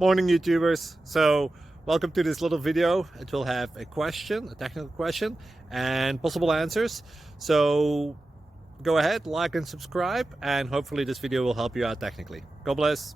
Morning, YouTubers. So welcome to this little video. It will have a question, a technical question, and possible answers. So go ahead, like and subscribe, and hopefully this video will help you out technically. God bless.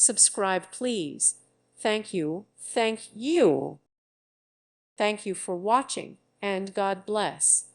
Subscribe, please. Thank you. Thank you. Thank you for watching, and God bless.